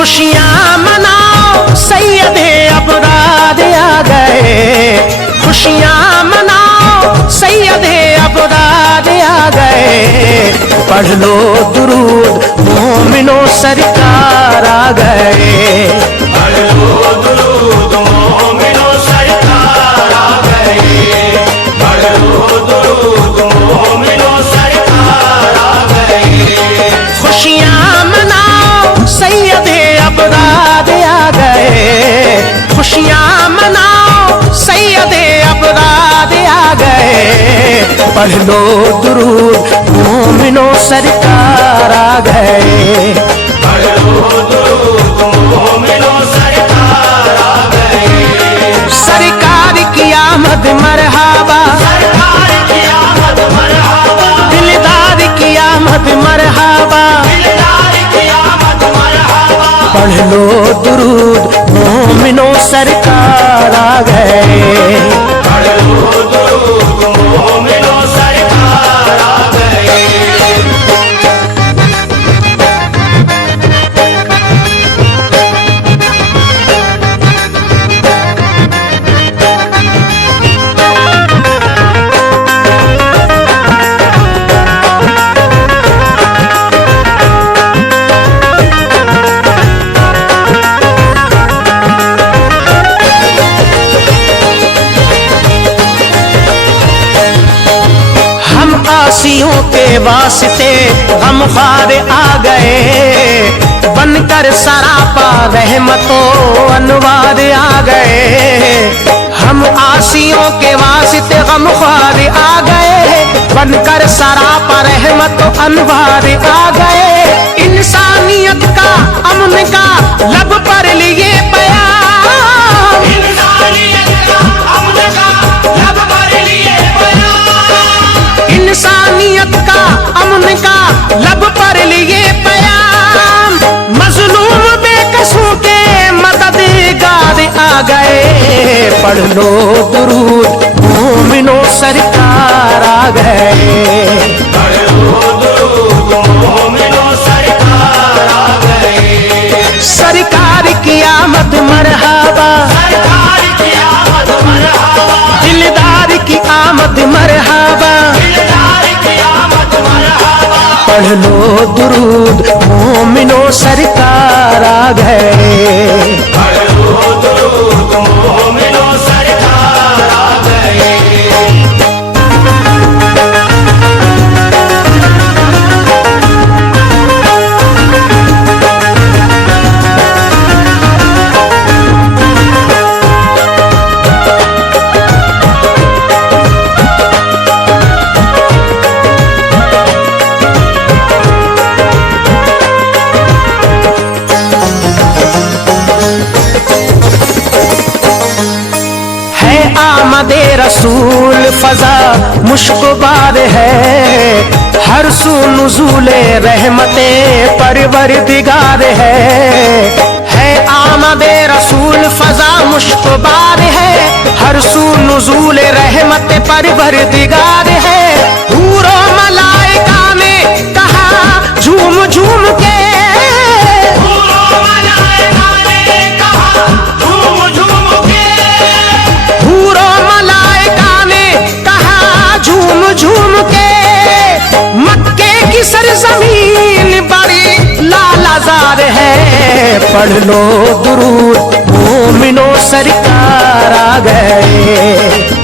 खुशियाँ मनाओ सैयदे अबरार आ गए, खुशियाँ मनाओ सैयदे अबरार आ गए। पढ़ लो दुरूद मोमिनो सरकार आ गए, पढ़ लो दुरूद मोमिनो सरकार आ गए, पढ़ लो दुरूद मोमिनो सरकार आ गए। खुशियाँ मनाओ सैयदे अबरार आ गए, खुशियाँ मनाओ सैयदे अबरार आ गए। पढ़ लो दुरूद मोमिनो सरकार आ गए, पढ़ लो दुरूद मोमिनो सरकार आ गए। सरकार की आमद मरहबा, सरकार की आमद मरहबा, दिलदार की आमद मरहबा, दिलदार की आमद मरहबा। पढ़ लो दुरूद मोमिनो सरकार आ गए, पढ़ लो दुरूद मोमिनो सरकार आ गए। आसियों के वास्ते गमख्वार आ गए, बनकर सरापा रहमतों अनवार आ गए। हम आसियों के वास्ते गमख्वार आ गए, बनकर सरापा रहमतों अनवार आ गए। इंसानियत का अमन का लब पर लिए बयान, इंसानियत का अमन का लब पर लिए बयान, इंसानियत का अमन का लब पर लिए पैगाम। मजलूम बेकसों के मददगार आ गए, पढ़ लो दुरूद मोमिनो सरकार आ गए, पढ़ लो दुरूद मोमिनो सरकार आ गए। सरकार की आमद मरहबा, सरकार की आमद मरहबा, दिलदार की आमद मरहबा। दिलदार की आमद मरहबा। पढ़ लो दुरूद मोमिनो सरकार आ गए, पढ़ लो दुरूद मोमिनो सरकार आ गए। आमदे रसूल फजा मुश्कबार है, हर सू नुज़ूले रहमते परवरदिगार है आमदे रसूल फजा मुश्कबार है, हर सू नुज़ूले रहमते परवरदिगार है। हूरो मलाइका ने कहा झूम झूम के, हूरो मलाइका ने कहा झूम झूम के, हूरो मलाइका ने कहा झूम झूम के। मक्के की सरजमीन बड़ी लालाजार है, पढ़ लो दुरूद मोमिनो सरकार आ गए,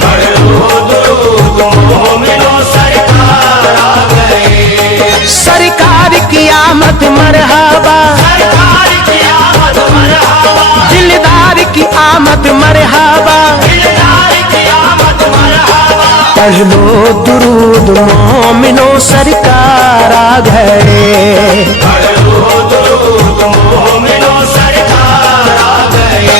पढ़ लो दुरूद मोमिनो सरकार आ गए। सरकार की आमद मरहबा, सरकार की आमद मरहबा, दिलदार की आमद मरहबा। दिलदार की आमद मरहबा। पढ़ लो दुरूद मोमिनो सरकार आ गए, पढ़ लो दुरूद मोमिनो सरकार आ गए।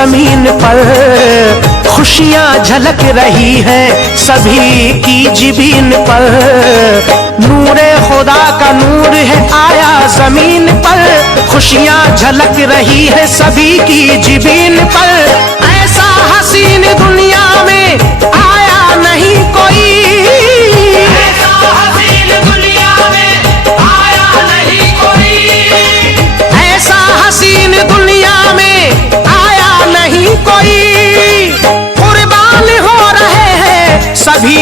जमीन पर खुशियां झलक रही हैं सभी की जिबीन पर। नूरे खुदा का नूर है आया जमीन पर, खुशियां झलक रही है सभी की जिबीन पर। ऐसा हसीन दुनिया में आया नहीं कोई, ऐसा हसीन दुनिया में आया नहीं कोई, ऐसा हसीन दुनिया में आया नहीं कोई। कुर्बान हो रहे हैं सभी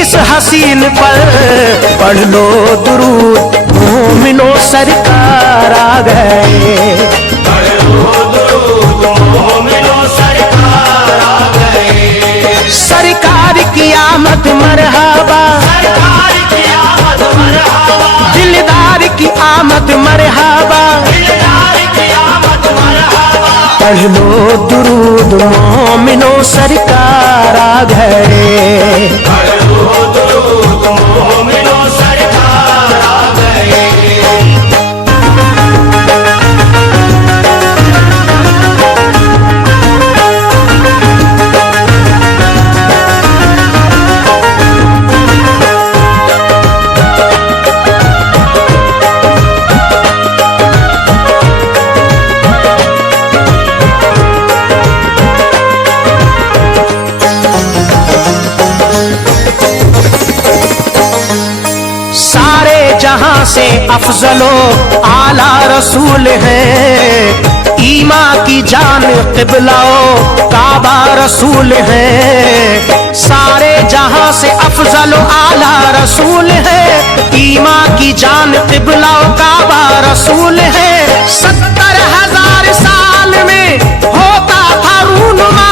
इस हसीन पर। पढ़ लो दुरूद मोमिनो सरकार आ गए। पढ़ लो दुरूद मोमिनो सरकार आ गए। सरकार की आमद मरहबा, सरकार की आमद मरहबा, दिलदार की आमद मरहबा। दिलदार की आमद मरहबा। पढ़ लो दुरूद मोमिनो सरकार आ गए। पढ़ लो दुरूद मोमिनो सरकार आ गए। सारे जहां से अफजलो आला रसूल है, ईमा की जान क़िबलाओ काबा रसूल है। सारे जहां से अफजलो आला रसूल है, ईमा की जान क़िबलाओ काबा रसूल है। 70,000 साल में होता था रूनुमा,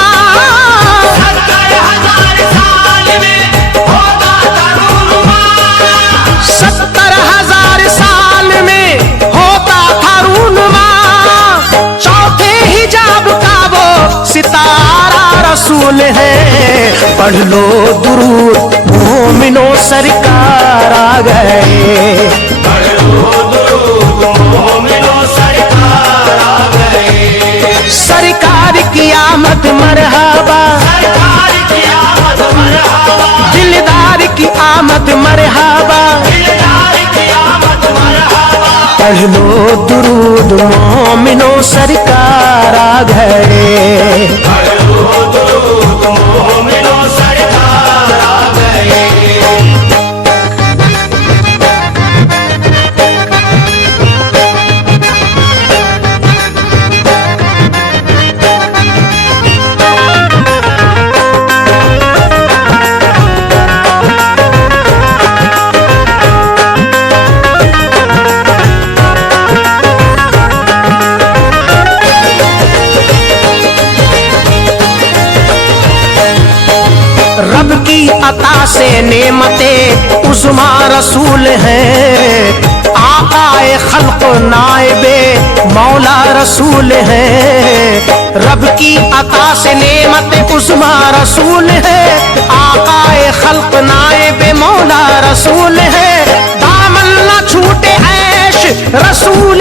70,000 साल में होता था रूनुमा। 70,000 साल में होता था रूनुमा। चौथे हिजाब का वो सितारा रसूल है। पढ़ लो दुरूद मोमिनो सरकार आ गए। पढ़ लो दुरूद मोमिनो सरकार आ गए। सरकार की आमद मरहबा, सरकार की आमद मरहबा, दिलदार की आमद मरहबा। दिलदार की आमद मरहबा। पढ़ लो दुरूद मोमिनो सरकार आ गए। पढ़ लो दुरूद मोमिनो सरकार आ गए। रब की अता से नेमते उस्मा रसूल है, आकाए खल्क नाइबे मौला रसूल है। रब की अता से नेमते उस्मा रसूल है, आकाए खल्क नाइबे मौला रसूल है। दामन न छूटे ऐश रसूल